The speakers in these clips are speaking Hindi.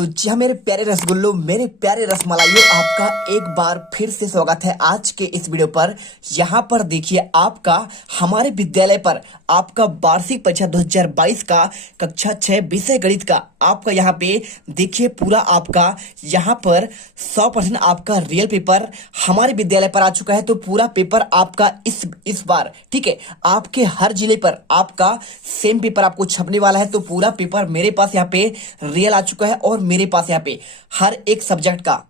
तो जी हाँ मेरे प्यारे रसगुल्लो, मेरे प्यारे रसमलाइयों, आपका एक बार फिर से स्वागत है आज के इस वीडियो पर। यहाँ पर देखिए आपका हमारे विद्यालय पर आपका वार्षिक परीक्षा 2022 का कक्षा 6 विषय गणित का आपका यहाँ पे देखिए पूरा आपका यहाँ पर 100% आपका रियल पेपर हमारे विद्यालय पर आ चुका है। तो पूरा पेपर आपका इस बार ठीक है, आपके हर जिले पर आपका सेम पेपर आपको छपने वाला है। तो पूरा पेपर मेरे पास यहाँ पे रियल आ चुका है और मेरे पास यहाँ पे हर एक सब्जेक्ट का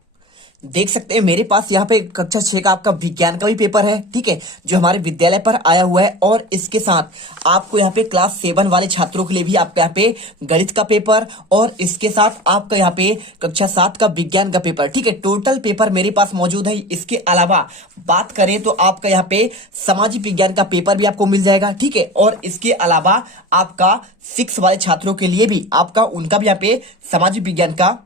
देख सकते हैं। मेरे पास यहाँ पे कक्षा 6 का आपका विज्ञान का भी पेपर है, ठीक है, जो हमारे विद्यालय पर आया हुआ है। और इसके साथ आपको यहाँ पे क्लास 7 वाले छात्रों के लिए भी आपका यहाँ पे गणित का पेपर और इसके साथ आपका यहाँ पे कक्षा 7 का विज्ञान का पेपर, ठीक है, टोटल पेपर मेरे पास मौजूद है। इसके अलावा बात करें तो आपका यहाँ पे सामाजिक विज्ञान का पेपर भी आपको मिल जाएगा, ठीक है। और इसके अलावा आपका 6 वाले छात्रों के लिए भी आपका उनका भी यहाँ पे सामाजिक विज्ञान का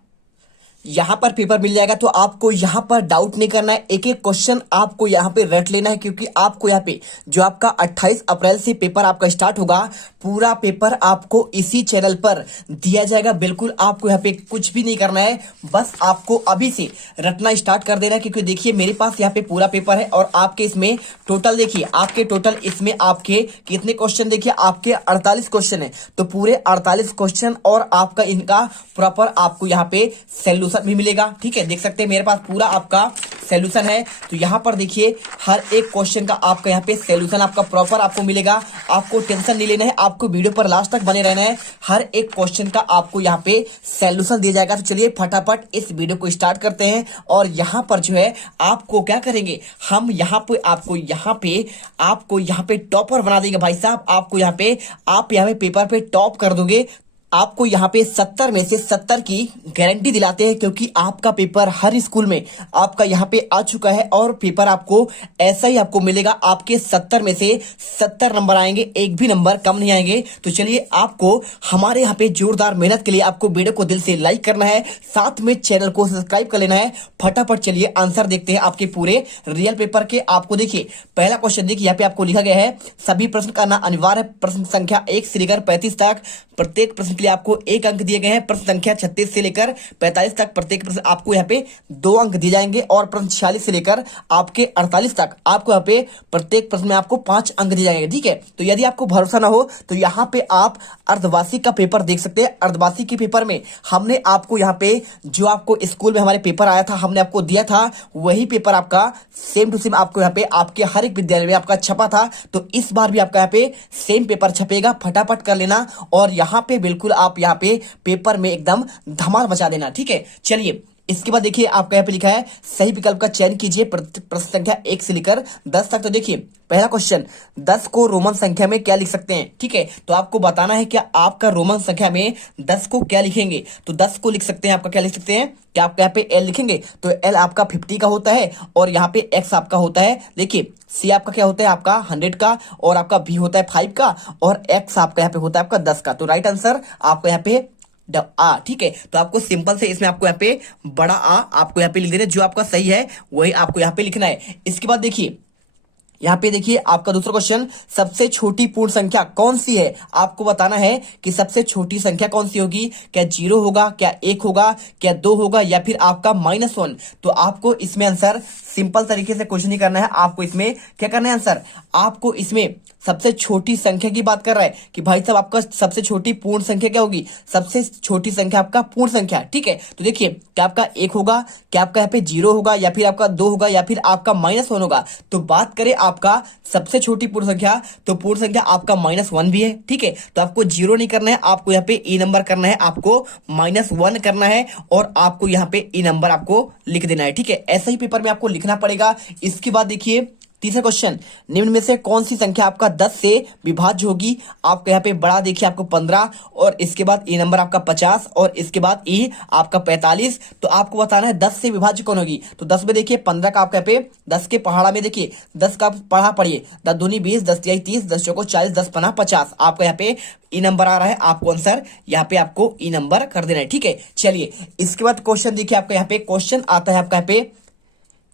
यहाँ पर पेपर मिल जाएगा। तो आपको यहाँ पर डाउट नहीं करना है, एक एक क्वेश्चन आपको यहाँ पे रट लेना है, क्योंकि आपको यहाँ पे जो आपका 28 अप्रैल से पेपर आपका स्टार्ट होगा, पूरा पेपर आपको इसी चैनल पर दिया जाएगा। बिल्कुल आपको यहाँ पे कुछ भी नहीं करना है, बस आपको अभी से रटना स्टार्ट कर देना है। क्योंकि देखिए मेरे पास यहाँ पे पूरा पेपर है और आपके इसमें टोटल देखिए आपके टोटल इसमें आपके कितने क्वेश्चन, देखिए आपके 48 क्वेश्चन है। तो पूरे 48 क्वेश्चन और आपका इनका प्रॉपर आपको यहाँ पे सॉल्यूशन भी मिलेगा, ठीक है। देख सकते हैं मेरे पास पूरा आपका सॉल्यूशन है। तो यहाँ पर देखिए हर एक क्वेश्चन का आपका यहाँ पे सॉल्यूशन आपका प्रॉपर आपको मिलेगा। आपको टेंशन नहीं लेना है, आपको वीडियो पर लास्ट तक बने रहना है। हर एक क्वेश्चन का आपको यहाँ पे सॉल्यूशन दिया जाएगा। तो चलिए फटाफट इस वीडियो को स्टार्ट करते हैं। और यहाँ पर जो है आपको क्या करेंगे, हम यहाँ पे आपको यहाँ पे टॉपर बना देंगे भाई साहब। आपको यहाँ पे आप यहाँ पे पेपर पे टॉप कर दोगे। आपको यहाँ पे 70 में से 70 की गारंटी दिलाते हैं, क्योंकि आपका पेपर हर स्कूल में आपका यहाँ पे आ चुका है और पेपर आपको ऐसा ही आपको मिलेगा। आपके 70 में से 70 नंबर आएंगे, एक भी नंबर कम नहीं आएंगे। तो चलिए आपको हमारे यहाँ पे जोरदार मेहनत के लिए आपको वीडियो को दिल से लाइक करना है, साथ में चैनल को सब्सक्राइब कर लेना है। फटाफट चलिए आंसर देखते हैं आपके पूरे रियल पेपर के। आपको देखिए पहला क्वेश्चन देखिए यहाँ पे आपको लिखा गया है, सभी प्रश्न करना अनिवार्य। प्रश्न संख्या 1 से लेकर 35 तक प्रत्येक प्रश्न के लिए आपको 1 अंक दिए गए हैं। प्रश्न संख्या 36 से लेकर 45 तक प्रत्येक प्रश्न आपको यहाँ पे 2 अंक दिए जाएंगे। और प्रश्न 46 से लेकर आपके 48 तक आपको यहाँ पे प्रत्येक प्रश्न में आपको 5 अंक दिए जाएंगे, ठीक है। तो यदि आपको भरोसा ना हो तो यहाँ पे आप अर्धवार्षिक का पेपर देख सकते हैं। अर्धवार्षिक के पेपर में हमने आपको यहाँ पे जो आपको स्कूल में हमारे पेपर आया था, हमने आपको दिया था, वही पेपर आपका सेम टू सेम आपको यहाँ पे आपके हर एक विद्यालय में आपका छपा था। तो इस बार भी आपका यहाँ पे सेम पेपर छपेगा, फटाफट कर लेना। और यहाँ पे बिल्कुल आप यहाँ पे पेपर में एकदम धमाल मचा देना, ठीक है। चलिए इसके बाद देखिए आपका यहाँ पे लिखा है, सही विकल्प का चयन कीजिए प्रश्न संख्या 1 से लेकर 10 तक। तो देखिए पहला क्वेश्चन, 10 को रोमन संख्या में क्या लिख सकते हैं, ठीक है। तो आपको बताना है कि आपका रोमन संख्या में 10 को क्या लिखेंगे। तो 10 को लिख सकते हैं, आपका क्या लिख सकते हैं, क्या आपका यहाँ पे एल लिखेंगे। तो एल आपका 50 का होता है और यहाँ पे एक्स आपका होता है, देखिए सी आपका क्या होता है, आपका 100 का, और आपका बी होता है 5 का, और एक्स आपका यहाँ पे होता है आपका 10 का। तो राइट आंसर आपका यहाँ पे आ, ठीक है। तो आपको सिंपल से इसमें आपको यहाँ पे बड़ा आ आपको यहाँ पे लिख देना, जो आपका सही है वही आपको यहाँ पे लिखना है। इसके बाद देखिए यहाँ पे देखिए आपका दूसरा क्वेश्चन, सबसे छोटी पूर्ण संख्या कौन सी है। आपको बताना है कि सबसे छोटी संख्या कौन सी होगी, क्या 0 होगा, क्या 1 होगा, क्या 2 होगा, या फिर आपका -1। तो आपको इसमें आंसर सिंपल तरीके से कुछ नहीं करना है। आपको इसमें क्या करना है, आंसर आपको इसमें सबसे छोटी संख्या की बात कर रहा है कि भाई साहब आपका सबसे छोटी पूर्ण संख्या क्या होगी, सबसे छोटी संख्या आपका पूर्ण संख्या, ठीक है। तो देखिए क्या आपका 1 होगा, क्या आपका यहाँ पे 0 होगा, या फिर आपका 2 होगा, या फिर आपका -1 होगा। तो बात करें आपका सबसे छोटी पूर्ण संख्या, तो पूर्ण संख्या आपका -1 भी है, ठीक है। तो आपको 0 नहीं करना है, आपको यहाँ पे ई नंबर करना है, आपको -1 करना है, और आपको यहाँ पे ई नंबर आपको लिख देना है, ठीक है। ऐसा ही पेपर में आपको लिखना पड़ेगा। इसके बाद देखिए तीसरा क्वेश्चन, निम्न में से कौन सी संख्या आपका 10 से विभाज्य होगी। आपको यहाँ पे बड़ा देखिए आपको 15, और इसके बाद ई नंबर आपका 50, और इसके बाद ई आपका 45। तो आपको बताना है 10 से विभाज्य कौन होगी। तो 10 में देखिए 15 का आपका यहाँ पे 10 के पहाड़ा में देखिए 10 का पढ़ा पढ़िए, 10 दूनी 20, 10 तिहाई 30, 10 चौको 40, 10 पन्ना 50। आपका यहाँ पे ई नंबर आ रहा है, आपको आंसर यहाँ पे आपको ई नंबर कर देना है, ठीक है। चलिए इसके बाद क्वेश्चन देखिए आपका यहाँ पे क्वेश्चन आता है आपका यहाँ पे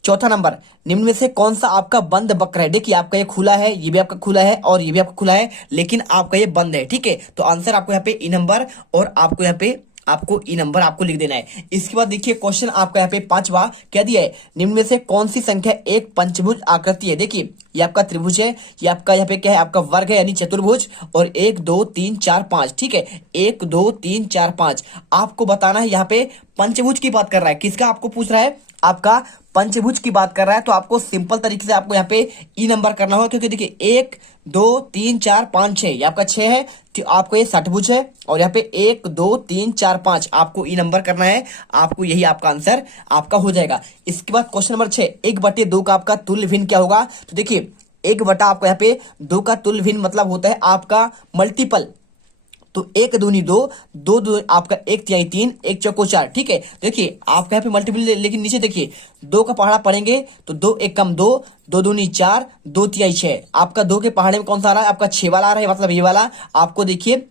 चौथा नंबर, निम्न में से कौन सा आपका बंद वक्र है। देखिए आपका ये खुला है, ये भी आपका खुला है, और ये भी आपका खुला है, लेकिन आपका ये बंद है, ठीक है। तो आंसर आपको यहाँ पे ई नंबर और आपको यहाँ पे आपको ई नंबर आपको लिख देना है। इसके बाद देखिए क्वेश्चन आपका यहाँ पे पांचवा क्या दिया है, निम्न में से कौन सी संख्या एक पंचभुज आकृति है। देखिए ये आपका त्रिभुज है, ये आपका यहाँ पे क्या है, आपका वर्ग है यानी चतुर्भुज, और 1 2 3 4 5, ठीक है, 1 2 3 4 5 आपको बताना है। यहाँ पे पंचभुज की बात कर रहा है, किसका आपको पूछ रहा है, आपका पंचभुज की बात कर रहा है। तो आपको सिंपल तरीके से आपको यहाँ पे ई नंबर करना होगा, क्योंकि देखिए 1 2 3 4 5 6 ये आपका 6 है, तो आपको ये षटभुज है, और यहाँ पे 1 2 3 4 5 आपको ई नंबर करना है। आपको यही आपका आंसर आपका हो जाएगा। इसके बाद क्वेश्चन नंबर 6, 1/2 का आपका तुल्य भिन्न क्या होगा। तो देखिए 1 बटा आपको यहाँ पे 2 का तुल्य भिन्न मतलब होता है आपका मल्टीपल। तो 1 दूनी 2, 2 दो आपका 1 तिहाई 3, 1 चौको 4, ठीक है। देखिए आपका यहाँ पे मल्टीपल, लेकिन नीचे देखिए 2 का पहाड़ा पढ़ेंगे तो 2 1 कम 2, 2 दूनी 4, 2 तिहाई 6। आपका 2 के पहाड़े में कौन सा आ रहा है, आपका 6 वाला आ रहा है, मतलब ये वाला। आपको देखिए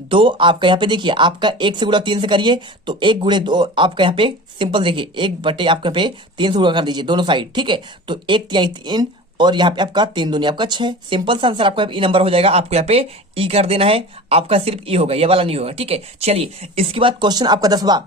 2 आपका यहाँ पे देखिए आपका 1 से गुणा 3 से करिए, तो 1 गुणे 2 आपका यहाँ पे सिंपल देखिए 1 बटे आपका यहाँ पे 3 से गुणा कर दीजिए दोनों साइड, ठीक है। तो 1 तिहाई 3 और यहाँ पे आपका 3 दूनी आपका 6, सिंपल सा आंसर आपका ई नंबर हो जाएगा। आपको यहाँ पे ई कर देना है, आपका सिर्फ ई होगा, ये वाला नहीं होगा, ठीक है। चलिए इसके बाद क्वेश्चन आपका 10वां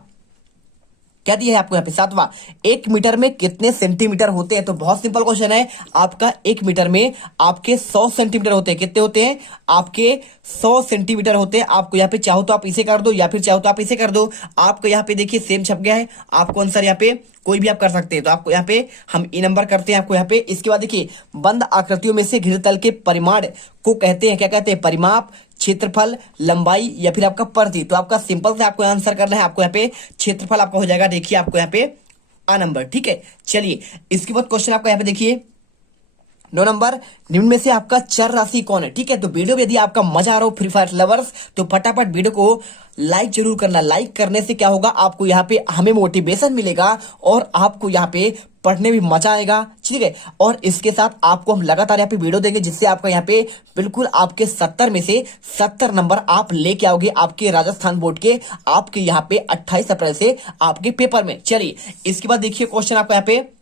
क्या दिया है आपको यहाँ पे 7वां, 1 मीटर में कितने सेंटीमीटर होते हैं। तो बहुत सिंपल क्वेश्चन है आपका, 1 मीटर में आपके 100 सेंटीमीटर होते हैं। कितने होते हैं, आपके 100 सेंटीमीटर होते हैं। आपको यहाँ पे चाहो तो आप इसे कर दो, या फिर चाहो तो आप इसे कर दो। आपको यहाँ पे देखिए सेम छप गया है, आपको आंसर यहाँ पे कोई भी आप कर सकते हैं। तो आपको यहाँ पे हम ई नंबर करते हैं आपको यहाँ पे। इसके बाद देखिए बंद आकृतियों में से घिर तल के परिमाण को कहते हैं, क्या कहते हैं, परिमाप, क्षेत्रफल, लंबाई, या फिर आपका परिधि। तो आपका सिंपल से आपको आंसर करना है। आपको यहाँ पे क्षेत्रफल आपका हो जाएगा, देखिए आपको यहाँ पे आ नंबर, ठीक है। चलिए इसके बाद क्वेश्चन आपका यहाँ पे देखिए 9 नंबर, निम्न में से आपका चर राशि कौन है, ठीक है। तो वीडियो में यदि आपका मजा आ रहा हो फ्री फायर लवर्स, तो फटाफट वीडियो को लाइक जरूर करना। लाइक करने से क्या होगा, आपको यहाँ पे हमें मोटिवेशन मिलेगा, और आपको यहाँ पे पढ़ने में मजा आएगा, ठीक है। और इसके साथ आपको हम लगातार यहाँ पे वीडियो देंगे, जिससे आपका यहाँ पे बिल्कुल आपके 70 में से 70 नंबर आप लेके आओगे आपके राजस्थान बोर्ड के, आपके यहाँ पे 28 अप्रैल से आपके पेपर में। चलिए इसके बाद देखिए क्वेश्चन आपका यहाँ पे,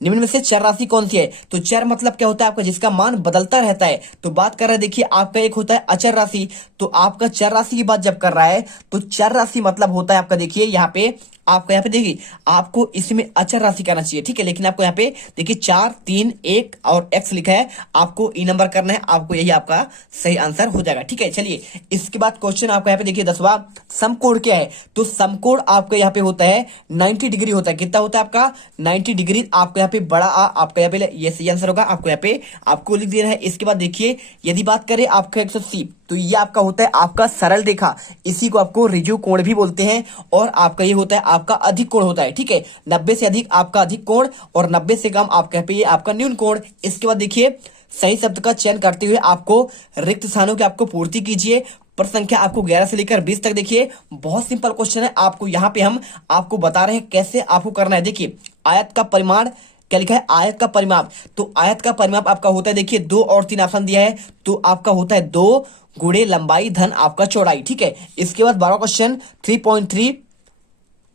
निम्न में से चर राशि कौन सी है। तो चर मतलब क्या होता है आपका, जिसका मान बदलता रहता है। तो बात कर रहे हैं देखिए आपका एक होता है अचर राशि। तो आपका चर राशि की बात जब कर रहा है, तो चर राशि मतलब होता है आपका देखिए यहाँ पे, आपको यहाँ पे देखिए आपको इसमें अचर राशि करना चाहिए, ठीक है। लेकिन आपको यहाँ पे देखिए 4 3 1 और x लिखा है, आपको ई नंबर करना है। आपको यही आपका सही आंसर हो जाएगा, ठीक है। चलिए इसके बाद क्वेश्चन आपको यहाँ पे देखिए 10वां, समकोण क्या है। तो समकोण आपका यहाँ पे होता है 90 डिग्री होता है। कितना होता है आपका 90 डिग्री। आपको यहाँ पे बड़ा आ आपका यहाँ पे ये सही आंसर होगा, आपको यहाँ पे आपको लिख देना है। इसके बाद देखिए यदि बात करें आपका 180, तो ये आपका होता है आपका सरल रेखा, इसी को आपको ऋजु कोण भी बोलते हैं। और आपका ये होता है आपका अधिक कोण होता है, ठीक है। 90 से अधिक आपका अधिक कोण, और 90 से कम आपका यहाँ पे ये आपका न्यून कोण। इसके बाद देखिए सही शब्द का चयन करते हुए आपको रिक्त स्थानों की आपको पूर्ति कीजिए। प्रश्न संख्या आपको 11 से लेकर 20 तक देखिए बहुत सिंपल क्वेश्चन है। आपको यहाँ पे हम आपको बता रहे हैं कैसे आपको करना है। देखिए आयत का परिमाण क्या लिखा है, आयत का परिमाप। तो आयत का परिमाप आपका होता है देखिए 2 और 3 ऑप्शन दिया है, तो आपका होता है 2 गुणे लंबाई धन आपका चौड़ाई, ठीक है। इसके बाद 12वां क्वेश्चन 3.3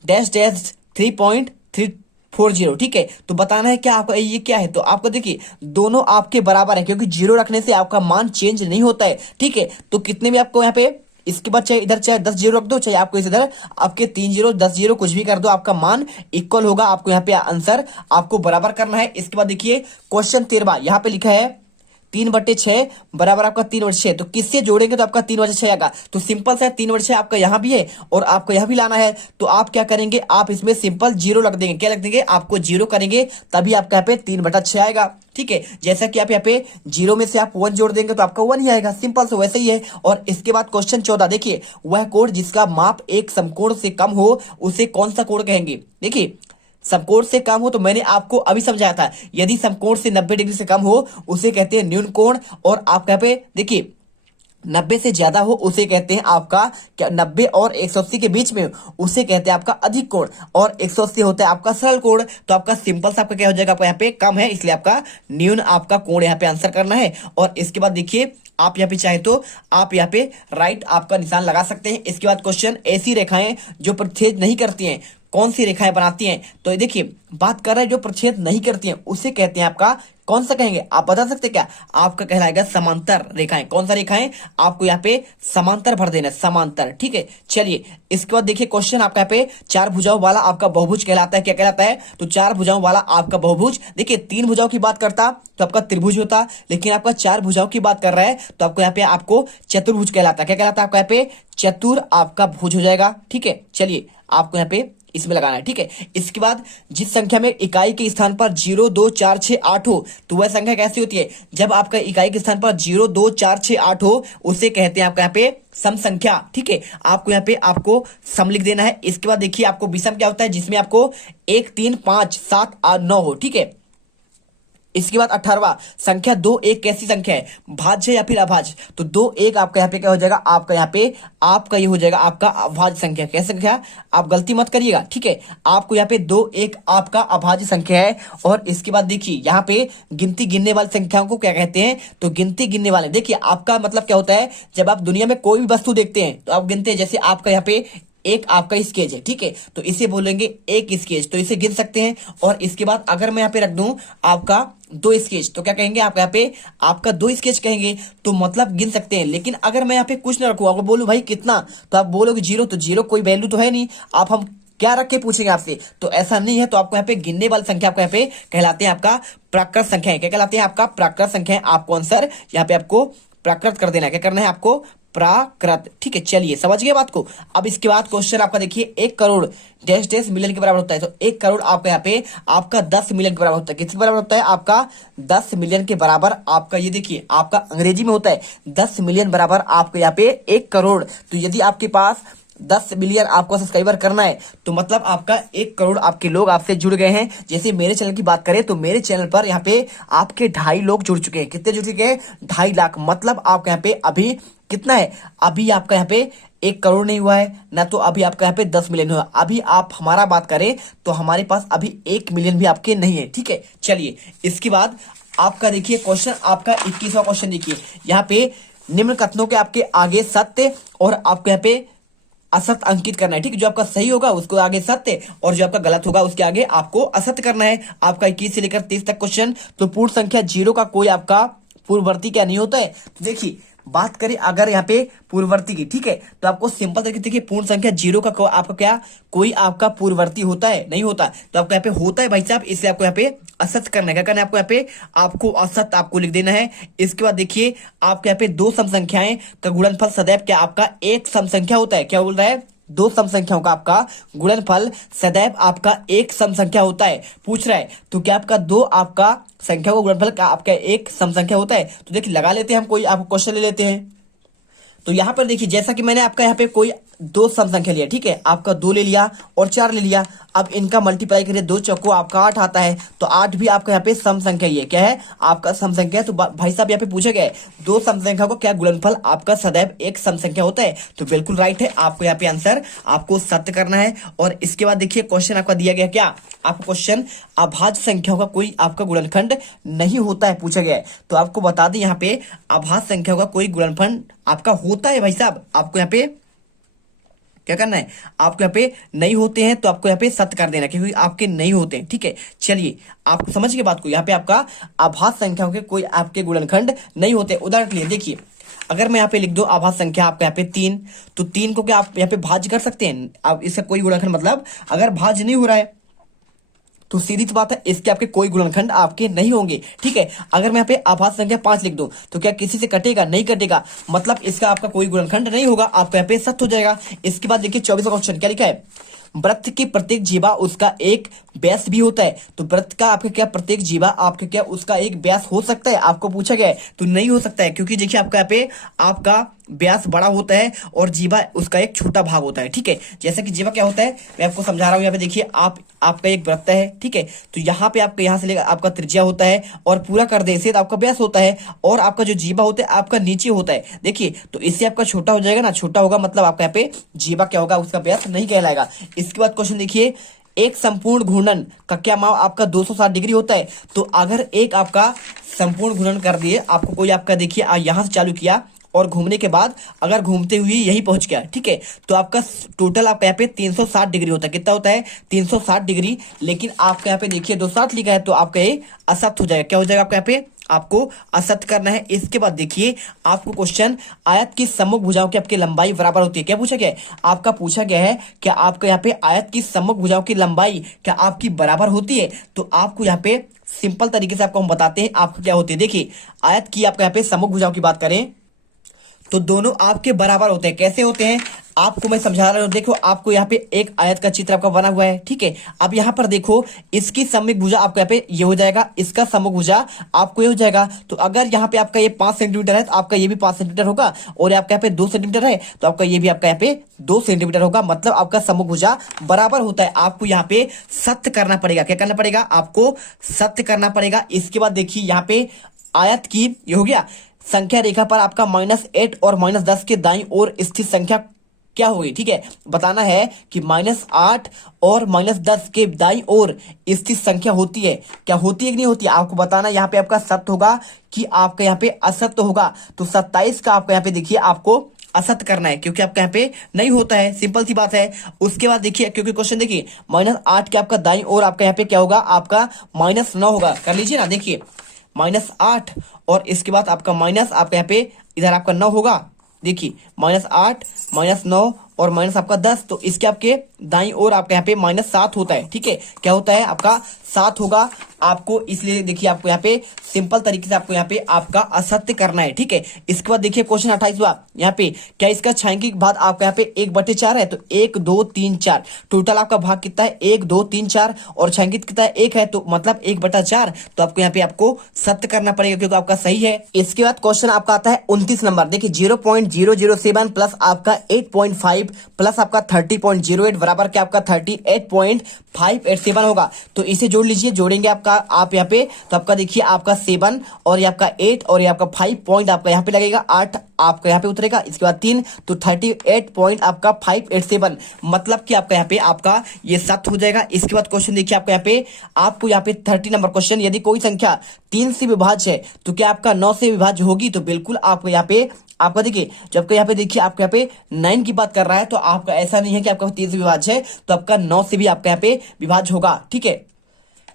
डैश डैश 3.340, ठीक है। तो बताना है क्या आपका ये क्या है। तो आपको देखिए दोनों आपके बराबर है, क्योंकि जीरो रखने से आपका मान चेंज नहीं होता है, ठीक है। तो कितने में आपको यहाँ पे, इसके बाद चाहे इधर चाहे 10 जीरो रख दो, चाहे आपको इस इधर आपके 3 जीरो 10 जीरो कुछ भी कर दो, आपका मान इक्वल होगा। आपको यहाँ पे आंसर आपको बराबर करना है। इसके बाद देखिए क्वेश्चन 13वां, यहाँ पे लिखा है 3/6 बराबर आपका 3/6। तो किससे जोड़ेंगे तो आपका 3/6 आएगा। तो सिंपल सा 3/6 आपका यहाँ भी है और आपको यहाँ भी लाना है। तो आप क्या करेंगे, आप इसमें सिंपल जीरो रख देंगे। क्या रख देंगे, आपको जीरो करेंगे तभी आपका यहाँ पे 3/6 आएगा, ठीक है। जैसा कि आप यहाँ पे जीरो में से आप 1 जोड़ देंगे तो आपका 1 ही आएगा, सिंपल से वैसे ही है। और इसके बाद क्वेश्चन 14 देखिए, वह कोण जिसका माप एक समकोण से कम हो उसे कौन सा कोण कहेंगे। देखिए समकोण से कम हो तो मैंने आपको अभी समझाया था, यदि समकोण से 90 डिग्री से कम हो उसे कहते हैं न्यून कोण। और आप यहाँ पे देखिए 90 से ज्यादा हो उसे कहते हैं आपका क्या, 90 और 180 के बीच में उसे कहते हैं आपका अधिक कोण, और 180 होता है आपका सरल कोण। तो आपका सिंपल सा आपका क्या हो जाएगा, आपका यहाँ पे कम है इसलिए आपका न्यून आपका कोण यहाँ पे आंसर करना है। और इसके बाद देखिए आप यहाँ पे चाहे तो आप यहाँ पे राइट आपका निशान लगा सकते हैं। इसके बाद क्वेश्चन, ऐसी रेखाएं जो प्रतिच्छेद नहीं करती हैं कौन सी रेखाएं बनाती हैं? तो ये देखिए बात कर रहे हैं जो प्रच्छेद नहीं करती हैं उसे कहते हैं आपका कौन सा कहेंगे? आप बता सकते क्या? आपका कहलाएगा समांतर रेखाएं। कौन सा रेखाएं? आपको यहाँ पे समांतर भर देना, समांतर। ठीक है, चलिए इसके बाद देखिए क्वेश्चन आपका यहाँ पे चार भुजाओं वाला आपका बहुभुज कहलाता है। क्या कहलाता है? तो चार भुजाओं वाला आपका बहुभुज। देखिए तीन भुजाओं की बात करता तो आपका त्रिभुज होता, लेकिन आपका चार भुजाओं की बात कर रहा है तो आपको यहाँ पे आपको चतुर्भुज कहलाता है। क्या कहलाता है? आपका यहाँ पे चतुर आपका भुज हो जाएगा। ठीक है, चलिए आपको यहाँ पे इसमें लगाना है। ठीक है, इसके बाद जिस संख्या में इकाई के स्थान पर 0 2 4 6 8 हो तो वह संख्या कैसी होती है? जब आपका इकाई के स्थान पर 0 2 4 6 8 हो उसे कहते हैं आपका यहाँ पे सम संख्या। ठीक है, आपको यहाँ पे आपको सम लिख देना है। इसके बाद देखिए आपको विषम क्या होता है? जिसमें आपको 1 3 5 7 8 9 हो। ठीक है, इसके बाद 18वां संख्या 2 1 कैसी संख्या है? भाज्य या फिर अभाज्य? तो 2 1 आपका यहाँ पे क्या हो जाएगा? आपका यहाँ पे आपका ये हो जाएगा आपका अभाज्य संख्या। कैसे संख्या? आप गलती मत करिएगा। ठीक है, आपको यहाँ पे 2 1 आपका अभाज्य संख्या है। और इसके बाद देखिए यहाँ पे गिनती गिनने वाली संख्याओं को क्या कहते हैं? तो गिनती गिनने वाले। देखिए आपका मतलब क्या होता है? जब आप दुनिया में कोई भी वस्तु देखते हैं तो आप गिनते हैं। जैसे आपका यहाँ पे एक आपका स्केच है। ठीक है, तो इसे बोलेंगे एक स्केच, तो इसे गिन सकते हैं। और इसके बाद अगर मैं यहाँ पे रख दूं आपका 2 स्केच तो क्या कहेंगे? आप यहाँ पे आपका 2 स्केच कहेंगे, तो मतलब गिन सकते हैं। लेकिन अगर मैं यहाँ पे कुछ ना रखूं, अगर बोलूं भाई कितना, तो आप बोलोगे 0, तो 0 कोई वैल्यू तो है नहीं। आप हम क्या रख के पूछेंगे आपसे? तो ऐसा नहीं है। तो आपको यहाँ पे गिनने वाली संख्या आपको यहाँ पे कहलाते हैं आपका प्राकृत संख्या। क्या कहलाते हैं? आपका प्राकृत संख्या। आपको आंसर यहाँ पे आपको प्राकृत कर देना है। क्या करना है? आपको प्राकृत। ठीक है, चलिए समझ गए बात को। अब इसके बाद क्वेश्चन आपका देखिए 1 करोड़ डैश डैश मिलियन के बराबर होता है। तो 1 करोड़ आपका यहाँ पे आपका 10 मिलियन के बराबर होता है। किसके बराबर होता है? आपका 10 मिलियन के बराबर। आपका ये देखिए आपका अंग्रेजी में होता है 10 मिलियन बराबर आपको यहाँ पे 1 करोड़। तो यदि आपके पास 10 मिलियन आपको सब्सक्राइबर करना है तो मतलब आपका 1 करोड़ आपके लोग आपसे जुड़ गए हैं। जैसे मेरे चैनल की बात करें तो मेरे चैनल पर यहाँ पे आपके 2.5 लोग जुड़ चुके हैं। कितने जुड़ चुके हैं? 2.5 लाख। मतलब आपका यहाँ पे अभी कितना है? अभी आपका यहाँ पे 1 करोड़ नहीं हुआ है ना, तो अभी आपका यहाँ पे 10 मिलियन हुआ। अभी आप हमारा बात करें तो हमारे पास अभी 1 मिलियन भी आपके नहीं है। ठीक है, चलिए इसके बाद आपका देखिए क्वेश्चन आपका 21वां क्वेश्चन देखिए। यहाँ पे निम्न कथनों के आपके आगे सत्य और आपके यहाँ पे असत्य अंकित करना है। ठीक है, जो आपका सही होगा उसको आगे सत्य और जो आपका गलत होगा उसके आगे आपको असत्य करना है। आपका 21 से लेकर 30 तक क्वेश्चन। तो पूर्ण संख्या 0 का कोई आपका पूर्ववर्ती क्या नहीं होता है? तो देखिए बात करें अगर यहाँ पे पूर्ववर्ती की, ठीक है, तो आपको सिंपल तरीके देखिए पूर्ण संख्या 0 का आपका क्या कोई आपका पूर्ववर्ती होता है? नहीं होता। तो आपको यहाँ पे होता है भाई साहब, इसलिए आपको यहाँ पे असत्य करना है। क्या करना है आपको? यहाँ पे आपको असत्य आपको लिख देना है। इसके बाद देखिए आपके यहाँ पे 2 सम संख्याएं का गुणनफल सदैव क्या आपका एक सम संख्या होता है। क्या बोल रहा है? 2 सम संख्याओं का आपका गुणनफल सदैव आपका एक सम संख्या होता है, पूछ रहा है। तो क्या आपका 2 आपका संख्या का गुणनफल का आपका एक सम संख्या होता है? तो देखिए लगा लेते हैं हम, कोई आपको क्वेश्चन ले लेते हैं। तो यहाँ पर देखिए जैसा कि मैंने आपका यहाँ पे कोई 2 सम संख्या लिया। ठीक है, आपका 2 ले लिया और 4 ले लिया। अब इनका मल्टीप्लाई करें 2 चौको आपका 8 आता है। तो 8 भी आपका यहाँ पे सम संख्या ही है। क्या है? आपका सम संख्या है। तो भाई साहब यहाँ पे पूछा गया है 2 सम संख्या को क्या गुणनफल आपका सदैव एक सम संख्या होता है? तो बिल्कुल राइट है। आपको यहाँ पे आंसर आपको सत्य करना है। और इसके बाद देखिए क्वेश्चन आपका दिया गया क्या? आपको क्वेश्चन अभाज्य संख्याओं का कोई आपका गुणनखंड नहीं होता है पूछा गया है। तो आपको बता दें यहाँ पे अभाज्य संख्याओं का कोई गुणनखंड आपका होता है भाई साहब। आपको यहाँ पे क्या करना है? आपको यहाँ पे नहीं होते हैं तो आपको यहाँ पे सत्य कर देना, क्योंकि आपके नहीं होते हैं। ठीक है, चलिए आप समझ गए बात को। यहाँ पे आपका अभाज्य संख्याओं के कोई आपके गुणनखंड नहीं होते। उदाहरण के लिए देखिए अगर मैं यहाँ पे लिख दो आभाज्य संख्या आपका यहाँ पे 3, तो 3 को क्या आप यहाँ पे भाज्य कर सकते हैं? आप इसका कोई गुणनखंड मतलब अगर भाज्य नहीं हो रहा है तो सीधी सी बात है इसके आपके कोई गुणनखंड आपके नहीं होंगे। ठीक है, अगर मैं यहाँ पे आभाज्य संख्या 5 लिख दूं तो क्या किसी से कटेगा? नहीं कटेगा। मतलब इसका आपका कोई गुणनखंड नहीं होगा। आपका यहाँ पे सत्य हो जाएगा। इसके बाद देखिए 24वां क्वेश्चन क्या लिखा है? वृत्त की प्रत्येक जीवा उसका एक व्यास भी होता है। तो वृत्त का आपका क्या प्रत्येक जीवा आपके क्या उसका एक व्यास हो सकता है? आपको पूछा गया है। तो नहीं हो सकता है, क्योंकि देखिए आपका यहाँ पे आपका व्यास बड़ा होता है और जीवा उसका एक छोटा भाग होता है। ठीक है, जैसा कि जीवा क्या होता है मैं आपको समझा रहा हूँ। यहाँ पे देखिए आपका एक वृत्त है। ठीक है, तो यहाँ पे आपका यहाँ से लेकर आपका त्रिज्या होता है और पूरा कर दे से आपका व्यास होता है और आपका जो जीवा होता है आपका नीचे होता है। देखिए तो इससे आपका छोटा हो जाएगा ना, छोटा होगा मतलब आपका यहाँ पे जीवा क्या होगा? उसका व्यास नहीं कहलाएगा। इसके बाद क्वेश्चन देखिए एक संपूर्ण घूर्णन का क्या माप आपका 260 डिग्री होता है। तो अगर एक आपका संपूर्ण घूर्णन कर दिए आपको कोई आपका देखिए यहां से चालू किया और घूमने के बाद अगर घूमते हुए यही पहुंच गया, ठीक है, तो आपका टोटल आपका यहाँ पे 360 डिग्री होता है। कितना होता है? 360 डिग्री। लेकिन आपका यहाँ पे देखिए 260 लिखा है, तो आपका ये असत्य हो जाएगा। क्या हो जाएगा आपका यहाँ पे? आपको असत्य करना है। इसके बाद देखिए आपको क्वेश्चन, आयत की सम्मुख भुजाओं की आपकी लंबाई बराबर होती है। क्या पूछा गया है? आपका पूछा गया है कि आपको यहाँ पे आयत की सम्मुख भुजाओं की लंबाई क्या आपकी बराबर होती है? तो आपको यहाँ पे सिंपल तरीके से आपको हम बताते हैं आपको क्या होती है। देखिए आयत की आपको यहाँ पे सम्मुख भुजाओं की बात करें तो दोनों आपके बराबर होते हैं। कैसे होते हैं आपको मैं समझा रहा हूं। देखो आपको यहाँ पे एक आयत का चित्र आपका बना हुआ है, ठीक है। अब यहाँ पर देखो इसकी सम्मुख भुजा आपको यहाँ पे ये हो जाएगा, इसका सम्मुख भुजा आपको ये हो जाएगा। तो अगर यहाँ पे आपका ये 5 सेंटीमीटर है तो आपका ये भी 5 सेंटीमीटर होगा, और आपका यहाँ पे 2 सेंटीमीटर है तो आपका ये भी आपका यहाँ पे 2 सेंटीमीटर होगा। मतलब आपका सम्मुख भुजा बराबर होता है। आपको यहाँ पे सत्य करना पड़ेगा। क्या करना पड़ेगा? आपको सत्य करना पड़ेगा। इसके बाद देखिए यहाँ पे आयत की ये हो गया, संख्या रेखा पर आपका -8 और -10 के दाईं ओर स्थित संख्या क्या होगी, ठीक है। बताना है कि -8 और -10 के दाईं ओर स्थित संख्या होती है, क्या होती है कि नहीं होती है, आपको बताना। यहाँ पे आपका सत्य होगा कि आपका यहाँ पे असत्य होगा। तो 27 का आपका यहाँ पे देखिए आपको असत्य करना है, क्योंकि आपका यहाँ पे नहीं होता है, सिंपल सी बात है। उसके बाद देखिए, क्योंकि क्वेश्चन देखिए -8 के आपका दाईं ओर आपका यहाँ पे क्या होगा, आपका -9 होगा। कर लीजिए ना, देखिए -8 और इसके बाद आपका माइनस आपका यहाँ पे इधर आपका 9 होगा। देखिए -8 -9 और माइनस आपका 10, तो इसके आपके दाईं ओर आपका यहाँ पे -7 होता है, ठीक है। क्या होता है? आपका 7 होगा आपको। इसलिए देखिए आपको यहाँ पे सिंपल तरीके से आपको यहाँ पे आपका असत्य करना है, ठीक है। इसके बाद देखिए क्वेश्चन 28वां, यहाँ पे क्या इसका छायांकित भाग आपका यहाँ पे 1/4 है, तो 1 2 3 4 टोटल आपका भाग कितना है? 1 2 3 4 और छायांकित कितना है? 1 है, तो मतलब 1/4। तो आपको यहाँ पे आपको सत्य करना पड़ेगा क्योंकि आपका सही है। इसके बाद क्वेश्चन आपका आता है 29 नंबर। देखिए 0.007 प्लस आपका 8.5 प्लस आपका 30.08 बराबर क्या आपका 38.587 होगा। तो इसे जोड़ लीजिए, जोड़ेंगे आपका आप यहाँ पे, तो आपका देखिए आपका 7 और ये आपका 8 और ये आपका 5 पॉइंट आपका यहाँ पे लगेगा, 8 आपका यहाँ पे उतरेगा। इसके बाद 3 तो 38 पॉइंट आपका 587, मतलब कि आपका यहाँ पे आपका ये सत्य हो जाएगा। इसके बाद क्वेश्चन देखिए आपका यहाँ पे, आपको यहाँ पे 30 नंबर क्वेश्चन, यदि कोई संख्या 3 से विभाज्य है तो क्या आपका 9 से विभाज्य होगी? तो बिल्कुल आपको यहाँ पे आपका देखिए, जब यहाँ पे देखिए आपके यहाँ पे 9 की बात कर रहा है, तो आपका ऐसा नहीं है कि आपका 3 से विभाज्य है, तो आपका 9 से भी आपका यहाँ पे विभाज्य होगा, ठीक है।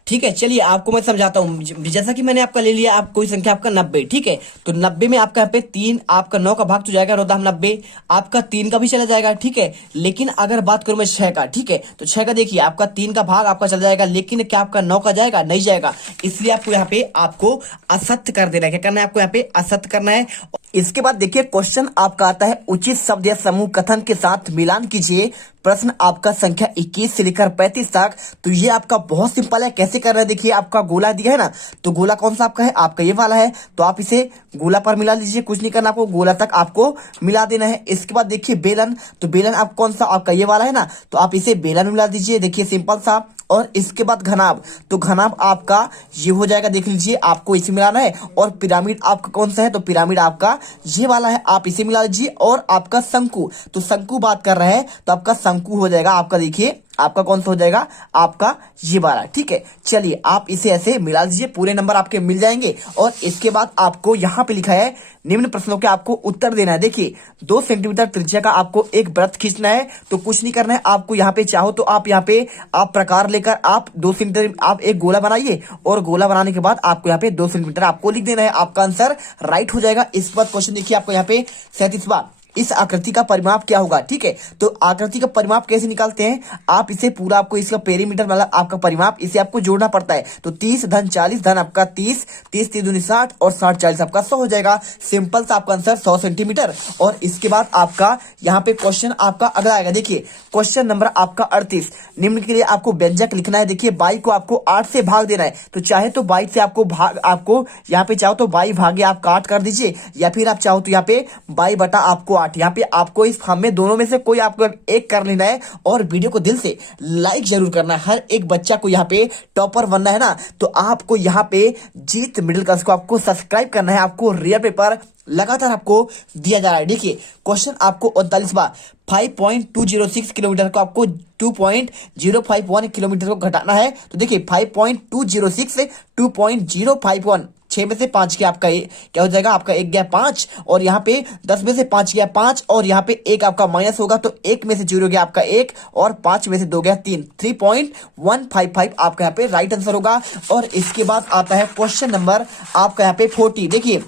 ठीक है, चलिए आपको मैं समझाता हूँ। जैसा कि मैंने आपका ले लिया, आप कोई संख्या आपका 90, ठीक है, तो 90 में आपका यहाँ पे 3 आपका 9 का भाग तो जाएगा 9 दाम 90, आपका 3 का भी चला जाएगा, ठीक है। लेकिन अगर बात करूं मैं 6 का, ठीक है, तो 6 का देखिए आपका 3 का भाग आपका चल जाएगा, लेकिन क्या आपका 9 का जाएगा? नहीं जाएगा। इसलिए आपको यहाँ पे आपको असत्य कर देना है। क्या करना है? आपको यहाँ पे असत्य करना है। इसके बाद देखिए क्वेश्चन आपका आता है, उचित शब्द या समूह कथन के साथ मिलान कीजिए। प्रश्न आपका संख्या 21 से लेकर 35 तक। तो ये आपका बहुत सिंपल है। कैसे कर रहे हैं? देखिए आपका गोला दिया है ना, तो गोला कौन सा आपका है? आपका ये वाला है, तो आप इसे गोला पर मिला लीजिए। कुछ नहीं करना आपको, गोला तक आपको मिला देना है। इसके बाद देखिए बेलन, तो बेलन आप कौन सा? आपका ये वाला है ना, तो आप इसे बेलन में मिला दीजिए। देखिए सिंपल सा। और इसके बाद घनाभ, तो घनाभ आपका ये हो जाएगा, देख लीजिए आपको इसे मिलाना है। और पिरामिड आपका कौन सा है? तो पिरामिड आपका ये वाला है, आप इसे मिला लीजिए। और आपका शंकु, तो शंकु बात कर रहे हैं, तो आपका शंकु हो जाएगा आपका, देखिए आपका कौन सा हो जाएगा? आपका ये वाला, ठीक है। चलिए आप इसे ऐसे मिला दीजिए, पूरे नंबर आपके मिल जाएंगे। और इसके बाद आपको यहाँ पे लिखा है, निम्न प्रश्नों के आपको उत्तर देना है। देखिए 2 सेंटीमीटर त्रिज्या का आपको एक वृत्त खींचना है, तो कुछ नहीं करना है आपको। यहाँ पे चाहो तो आप यहाँ पे आप प्रकार लेकर आप 2 सेंटीमीटर आप एक गोला बनाइए, और गोला बनाने के बाद आपको यहाँ पे 2 सेंटीमीटर आपको लिख देना है। आपका आंसर राइट हो जाएगा। इस बात क्वेश्चन देखिए आपको यहाँ पे 37वां, इस आकृति का परिमाप क्या होगा? ठीक है, तो आकृति का परिमाप कैसे निकालते हैं? आप इसे पूरा आपको इसका पेरीमीटर मतलब आपका परिमाप इसे आपको जोड़ना पड़ता है। तो 30 धन 40 धन आपका 30, 30 3 दूनी 60 और 60 40 आपका 100 हो जाएगा। सिंपल सा आपका आंसर 100 सेंटीमीटर। और इसके बाद आपका यहाँ पे क्वेश्चन आपका अगला आएगा। देखिए क्वेश्चन नंबर आपका 38, निम्न के लिए आपको व्यंजक लिखना है। देखिए 22 को आपको 8 से भाग देना है, तो चाहे तो 22 से आपको भाग, आपको यहाँ पे चाहो तो 22 भागे आप काट कर दीजिए, या फिर आप चाहो तो यहाँ पे 22 बटा आपको 8, यहाँ पे आपको इस फॉर्म में दोनों में से कोई आपको एक कर लेना है। और वीडियो को दिल से लाइक जरूर करना है। हर एक बच्चा को यहाँ पे टॉपर बनना है ना, तो आपको यहाँ पे जीत मिडिल क्लास को आपको सब्सक्राइब करना है। आपको रियल पेपर लगातार आपको दिया जा रहा है। देखिए क्वेश्चन आपको 39वां, 5.206 किलोमीटर को आपको 2.051 किलोमीटर को घटाना है। तो देखिए 5.206 से 2.051 6 में से 5 गया आपका क्या हो जाएगा, आपका 1 गया 5, और यहाँ पे 10 में से 5 गया 5, और यहाँ पे 1 आपका माइनस होगा तो 1 में से 0 गया आपका 1, और 5 में से 2 गया 3, 3.155 आपका यहाँ पे राइट आंसर होगा। और इसके बाद आता है क्वेश्चन नंबर आपका यहाँ पे 40। देखिए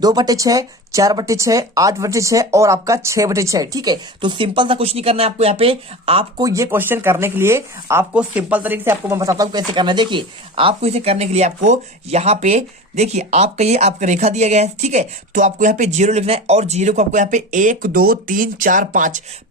2/6, 4/6, 8/6 और आपका 6/6। ठीक है, तो सिंपल सा कुछ नहीं करना है आपको। यहाँ पे आपको ये क्वेश्चन करने के लिए आपको सिंपल तरीके से आपको मैं बताता हूँ कैसे करना है। देखिए आपको इसे करने के लिए आपको यहाँ पे देखिए आपका ये आपका रेखा दिया गया है। ठीक है, तो आपको यहाँ पे 0 लिखना है, और 0 को आपको यहाँ पे 1 2 3 4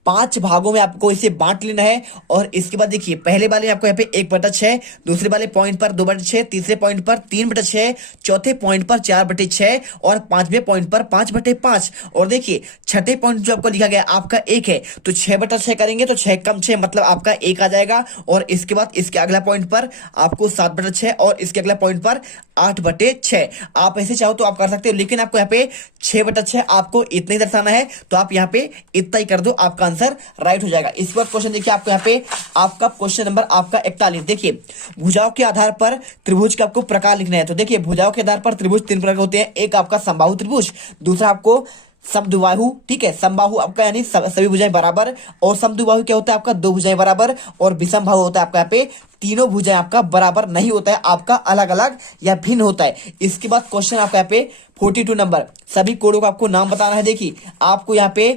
5 भागों में आपको इसे बांट लेना है। और इसके बाद देखिए पहले वाले आपको यहाँ पे 1/6, दूसरे वाले पॉइंट पर 2/6, तीसरे पॉइंट पर 3/6, चौथे पॉइंट पर 4/6 और पांचवें पॉइंट पर 5/5। और देखिए छठे पॉइंट जो आपको लिखा गया आपका 1 है, तो 6/6 करेंगे तो 6 कम 6 मतलब आपका 1 आ जाएगा। और इसके बाद इसके अगला पॉइंट पर आपको 7/6 और इसके अगला पॉइंट पर 8/6। आप ऐसे चाहो तो आप कर सकते हो, लेकिन आपको यहाँ पे 6/6 आपको इतना ही दर्शाना है, तो आप यहाँ पे इतना ही कर दो, आपका आंसर राइट हो जाएगा। इसके बाद क्वेश्चन देखिए आपको यहाँ पे आपका क्वेश्चन नंबर आपका 41। देखिए भुजाओं के आधार पर त्रिभुज का आपको प्रकार लिखना है। तो देखिए भुजाओं के आधार पर त्रिभुज 3 प्रकार के होते हैं। एक आपका समबाहु त्रिभुज, दूसरा आपको समद्विबाहु। ठीक है, समबाहु आपका यानी सभी भुजाएं बराबर, और समद्विबाहु क्या होता है आपका 2 भुजाएं बराबर, और विषमबाहु होता है आपका यहाँ पे तीनों भुजाएं आपका बराबर नहीं होता है, आपका अलग अलग या भिन्न होता है। इसके बाद क्वेश्चन आपका यहाँ पे 42 नंबर, सभी कोणों का आपको नाम बताना है। देखिए आपको यहाँ पे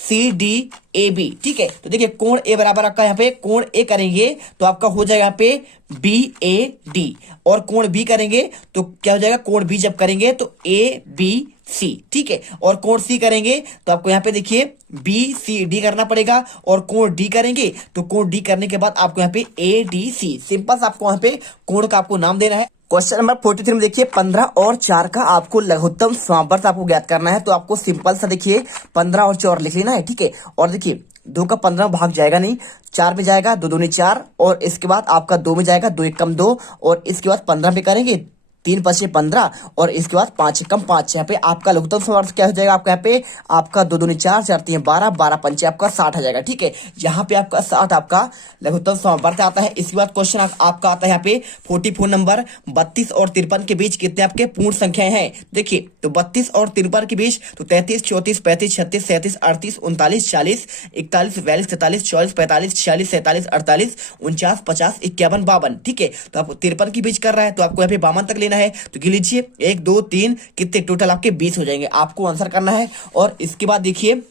CDAB। ठीक है, तो देखिए कोण ए बराबर आपका यहाँ पे कोण ए करेंगे तो आपका हो जाएगा यहाँ पे BAD, और कोण बी करेंगे तो क्या हो जाएगा, कोण बी जब करेंगे तो ABC। ठीक है, और कोण सी करेंगे तो आपको यहाँ पे देखिए BCD करना पड़ेगा, और कोण डी करेंगे तो कोण डी करने के बाद आपको यहाँ पे ADC। सिंपल सा आपको यहाँ पे कोण का आपको नाम देना है। क्वेश्चन नंबर 43 में देखिए 15 और 4 का आपको लघुत्तम समावर्त आपको ज्ञात करना है। तो आपको सिंपल सा देखिए 15 और 4 लिख लेना है। ठीक है, और देखिए 2 का 15 भाग जाएगा नहीं, 4 में जाएगा, 2 दूनी 4, और इसके बाद आपका 2 में जाएगा, 2 1 कम 2, और इसके बाद 15 पे करेंगे 3 5 15, और इसके बाद 5 कम 5। यहाँ पे आपका लघुत्तम समावर्त क्या हो जाएगा आपका यहाँ पे आपका 2 दूनी 4, 4 3 12, 12 पंचे आपका 60 आ जाएगा। ठीक है, यहाँ पे आपका 60 आपका लघुत्तम समावर्त आता है। इसके बाद क्वेश्चन आपका आता है यहाँ पे 44 नंबर, 32 और 53 के बीच कितने आपके पूर्ण संख्याएं हैं। देखिए तो 32 और 53 के बीच तो 33 34 35 36 37 38 39 40 41 42 43 44 45 46 47 48 49 50 51 52। ठीक है, तो आप 53 के बीच कर रहा है तो आपको यहाँ पे 52 तक लेना है। तो गिन लीजिए 1 2 3 कितने टोटल आपके 20 हो जाएंगे, आपको आंसर करना है। और इसके बाद देखिए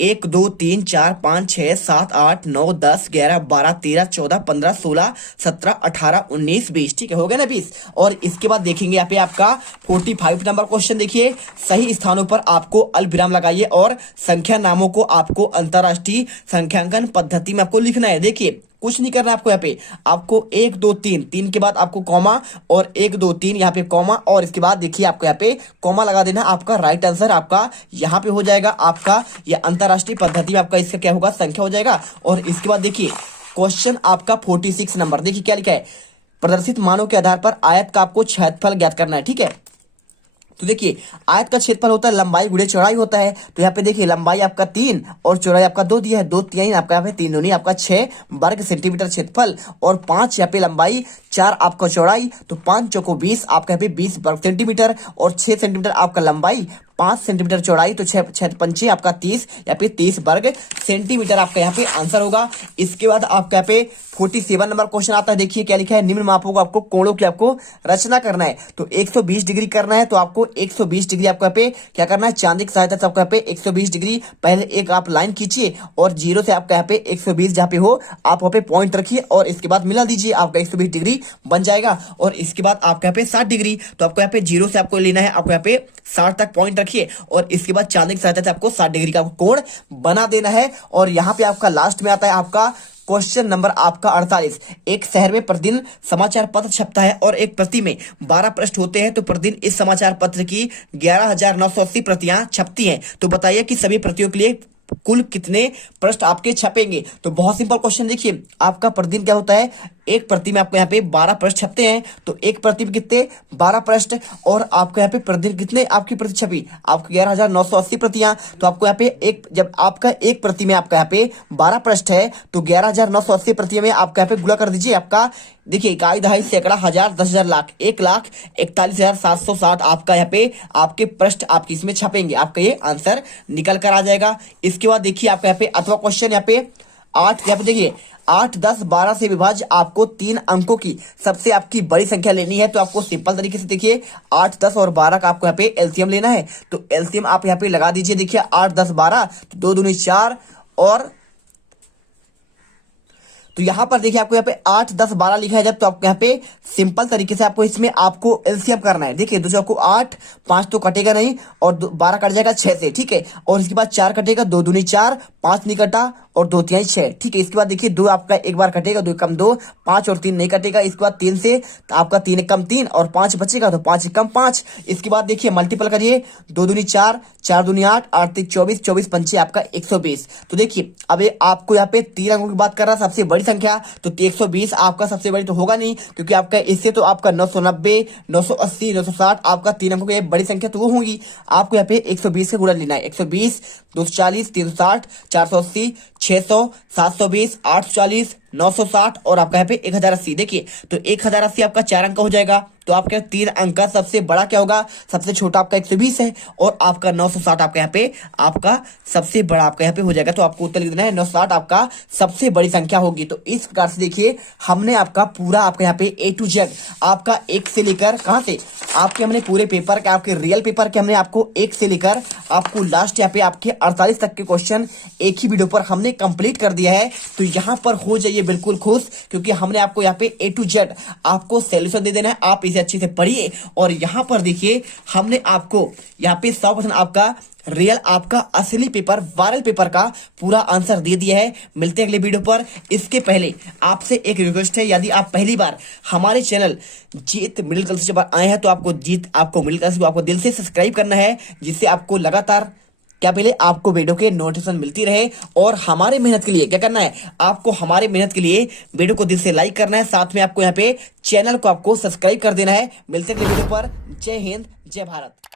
1 2 3 4 5 6 7 8 9 10 11 12 13 14 15 16 17 18 19 20। ठीक है, हो गया ना 20। और इसके बाद देखेंगे यहाँ पे आपका 45 नंबर क्वेश्चन। देखिए सही स्थानों पर आपको अल्पविराम लगाइए और संख्या नामों को आपको अंतरराष्ट्रीय संख्यांकन पद्धति में आपको लिखना है। देखिए कुछ नहीं करना है आपको, यहाँ पे आपको 1 2 3 3 के बाद आपको कॉमा, और 1 2 3 यहाँ पे कॉमा, और इसके बाद देखिए आपको यहाँ पे कॉमा लगा देना। आपका राइट आंसर आपका यहाँ पे हो जाएगा। आपका ये अंतरराष्ट्रीय पद्धति में आपका इसका क्या होगा, संख्या हो जाएगा। और इसके बाद देखिए क्वेश्चन आपका 46 नंबर, देखिए क्या लिखा है, प्रदर्शित मानों के आधार पर आयत का आपको क्षेत्रफल ज्ञात करना है। ठीक है, तो देखिए आयत का क्षेत्रफल होता है लंबाई गुणे चौड़ाई होता है। तो यहाँ पे देखिए लंबाई आपका 3 और चौड़ाई आपका 2 दिया है, 2 3 आपका यहाँ पे 3 दूनी आपका 6 वर्ग सेंटीमीटर क्षेत्रफल, और 5 यहाँ पे लंबाई, 4 आपका चौड़ाई, तो 5 चौको 20 आपका यहाँ पे 20 वर्ग सेंटीमीटर, और 6 सेंटीमीटर आपका लंबाई, 5 सेंटीमीटर चौड़ाई, तो 6 पंचे आपका 30 यहाँ पे 30 वर्ग सेंटीमीटर आपका यहाँ पे आंसर होगा। इसके बाद आपका यहाँ पे 47 नंबर क्वेश्चन आता है। देखिए क्या लिखा है, निम्न मापों को आपको कोणों की आपको रचना करना है। तो 120 डिग्री करना है, तो आपको 120 डिग्री आपको यहाँ पे क्या करना है, चांदी की सहायता से आपको यहाँ पे 120 डिग्री पहले एक आप लाइन खींचिए, और 0 से आपका यहाँ पे 120 जहाँ पे हो आप वहाँ पे पॉइंट रखिए, और इसके बाद मिला दीजिए, आपका 120 डिग्री बन जाएगा। और इसके बाद आपका यहाँ पे 60 डिग्री, तो आपको यहाँ पे 0 से आपको लेना है, आपको यहाँ पे 60 तक पॉइंट रखिए, और इसके बाद चांदी की सहायता से आपको 60 डिग्री का कोण बना देना है। और यहाँ पे आपका लास्ट में आता है आपका क्वेश्चन नंबर आपका 48। एक शहर में प्रतिदिन समाचार पत्र छपता है और एक प्रति में 12 पृष्ठ होते हैं, तो प्रतिदिन इस समाचार पत्र की 11,980 प्रतियां छपती हैं। तो बताइए कि सभी प्रतियों के लिए कुल कितने पृष्ठ आपके छपेंगे। तो बहुत सिंपल क्वेश्चन, देखिए आपका प्रतिदिन क्या होता है, एक प्रति में आपको यहाँ पे 12 पृष्ठ छपते हैं, तो एक प्रति में कितने 12 पृष्ठ, और आपको यहाँ पे प्रति कितने आपकी प्रति छपी आपको 11,980 प्रतियां। तो आपको यहाँ पे एक जब आपका एक प्रति में आपका यहाँ पे 12 पृष्ठ है तो 11,980 प्रतियों में आपका यहाँ पे गुणा कर दीजिए। आपका देखिए इकाई दहाई सैकड़ा हजार 10,000 लाख 1,41,760 आपका यहाँ पे आपके पृष्ठ आपके इसमें छपेंगे। आपका ये आंसर निकल कर आ जाएगा। इसके बाद देखिए आपका यहाँ पे अथवा क्वेश्चन यहाँ पे 8, यहाँ पे देखिए 8, 10, 12 से विभाज्य आपको 3 अंकों की सबसे आपकी बड़ी संख्या लेनी है। तो आपको सिंपल तरीके से देखिए 8, 10 और 12 का आपको यहाँ पे एलसीएम लेना है। तो एलसीएम आप यहाँ पे लगा दीजिए। देखिए 8, 10, 12 तो 2 दूनी 4 और तो यहाँ पर देखिए आपको यहाँ पे 8, 10, 12 लिखा है जब, तो आपको यहाँ पे सिंपल तरीके से आपको इसमें आपको एलसीएम करना है। देखिए दूसरा आपको 8, 5 तो कटेगा नहीं और 12 कट जाएगा 6 से, ठीक है। और इसके बाद 4 कटेगा, 2 दूनी 4, 5 नहीं कटा और 2 तिहाई 6, ठीक है। इसके बाद देखिए 2 आपका एक बार कटेगा, 2 कम 2, 5 और 3 नहीं कटेगा। इसके बाद 3 से तो आपका 3 कम 3 और 5 बचेगा, तो 5 कम 5। इसके बाद देखिए मल्टीपल करिए, 2 दूनी 4, 4 दूनी 8, 8 3 24, 24 पंचे आपका 120। तो देखिए अब आपको यहाँ पे 3 अंकों की बात कर रहा है सबसे बड़ी संख्या, तो 120 आपका सबसे बड़ी तो होगा नहीं, क्योंकि आपका इससे तो आपका 990, 980, 960 आपका 3 अंकों की बड़ी संख्या तो वो होगी। आपको यहाँ पे 120 का गुणा लेना है। 120, 240, 360, 480, 600, 720, 840, 960 और आपका यहाँ पे 1080। देखिए तो 1080 आपका 4 अंक हो जाएगा। तो आपका 3 अंक का सबसे बड़ा क्या होगा, सबसे छोटा आपका 120 है और आपका 960 आपका यहाँ पे आपका सबसे बड़ा आपका यहाँ पे हो जाएगा। तो आपको उत्तर लिख देना है 960 आपका सबसे बड़ी संख्या होगी। तो इस प्रकार से देखिए हमने आपका पूरा आपका यहाँ पे A to Z आपका 1 से लेकर कहां से आपके हमने पूरे पेपर के आपके रियल पेपर के हमने आपको 1 से लेकर आपको लास्ट यहाँ पे आपके 48 तक के क्वेश्चन एक ही वीडियो पर हमने कंप्लीट कर दिया है। तो यहाँ पर हो जाइए बिल्कुल खुश, क्योंकि हमने आपको यहाँ पे A to Z आपको सॉल्यूशन दे देना है। आप इसे अच्छे से पढ़िए और यहाँ पर देखिए हमने आपको यहाँ पे 100% आपका रियल आपका असली पेपर वायरल पेपर का पूरा आंसर दे दिया है। मिलते हैं अगले वीडियो पर। इसके पहले आपसे एक रिक्वेस्ट है, यदि आप पहली बार हमारे चैनल जीत मिडिल क्लास से आए हैं तो आपको मिडिल क्लास को आपको दिल से सब्सक्राइब करना है, जिससे आपको लगातार क्या पहले आपको वीडियो के नोटिफिकेशन मिलती रहे। और हमारे मेहनत के लिए क्या करना है, आपको हमारे मेहनत के लिए वीडियो को दिल से लाइक करना है, साथ में आपको यहाँ पे चैनल को आपको सब्सक्राइब कर देना है। मिलते हैं अगले वीडियो पर। जय हिंद, जय भारत।